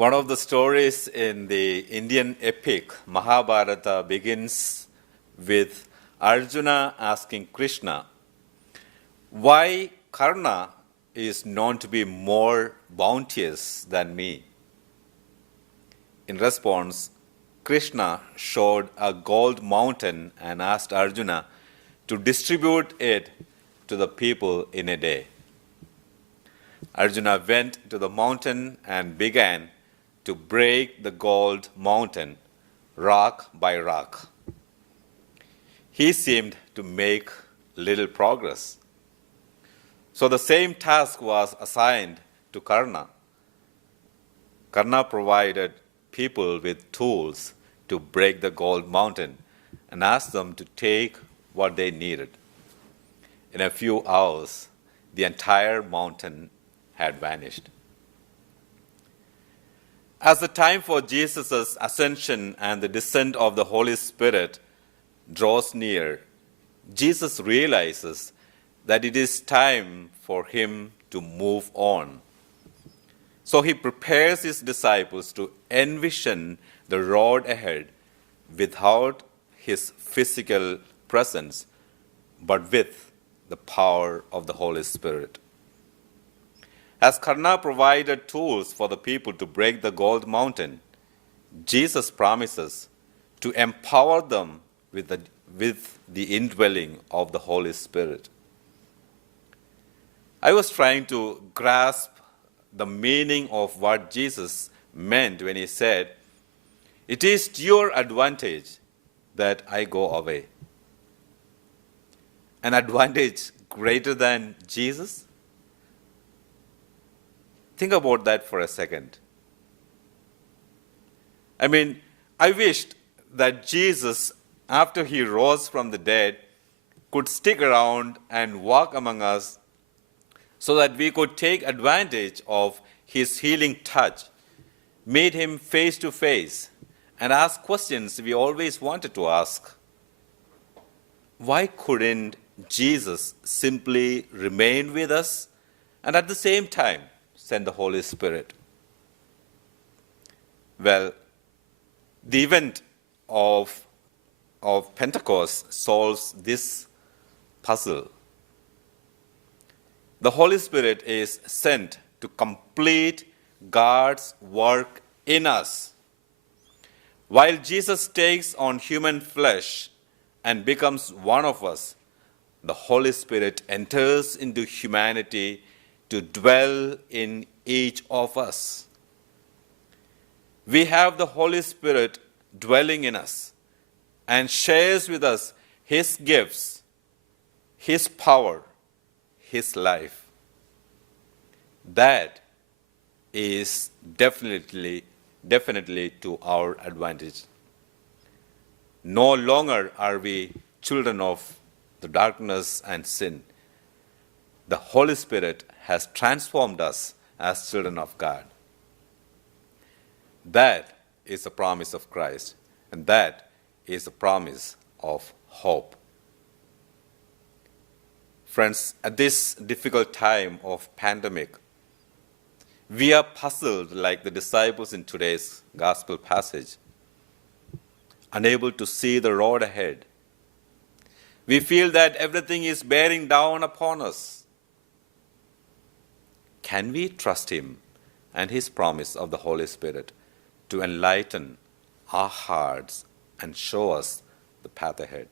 One of the stories in the Indian epic Mahabharata begins with Arjuna asking Krishna why Karna is known to be more bounteous than me. In response, Krishna showed a gold mountain and asked Arjuna to distribute it to the people in a day. Arjuna went to the mountain and began to break the gold mountain rock by rock. He seemed to make little progress. So the same task was assigned to Karna. Karna provided people with tools to break the gold mountain and asked them to take what they needed. In a few hours, the entire mountain had vanished. As the time for Jesus' ascension and the descent of the Holy Spirit draws near, Jesus realizes that it is time for him to move on. So he prepares his disciples to envision the road ahead without his physical presence, but with the power of the Holy Spirit. As Karna provided tools for the people to break the gold mountain, Jesus promises to empower them with the indwelling of the Holy Spirit. I was trying to grasp the meaning of what Jesus meant when he said, "It is to your advantage that I go away." An advantage greater than Jesus? Think about that for a second. I wished that Jesus, after he rose from the dead, could stick around and walk among us so that we could take advantage of his healing touch, meet him face to face, and ask questions we always wanted to ask. Why couldn't Jesus simply remain with us and at the same time send the Holy Spirit? Well, the event of Pentecost solves this puzzle. The Holy Spirit is sent to complete God's work in us. While Jesus takes on human flesh and becomes one of us, the Holy Spirit enters into humanity to dwell in each of us. We have the Holy Spirit dwelling in us and shares with us his gifts, his power, his life. That is definitely to our advantage. No longer are we children of the darkness and sin. The Holy Spirit has transformed us as children of God. That is the promise of Christ, and that is the promise of hope. Friends, at this difficult time of pandemic, we are puzzled like the disciples in today's gospel passage, unable to see the road ahead. We feel that everything is bearing down upon us. Can we trust him and his promise of the Holy Spirit to enlighten our hearts and show us the path ahead?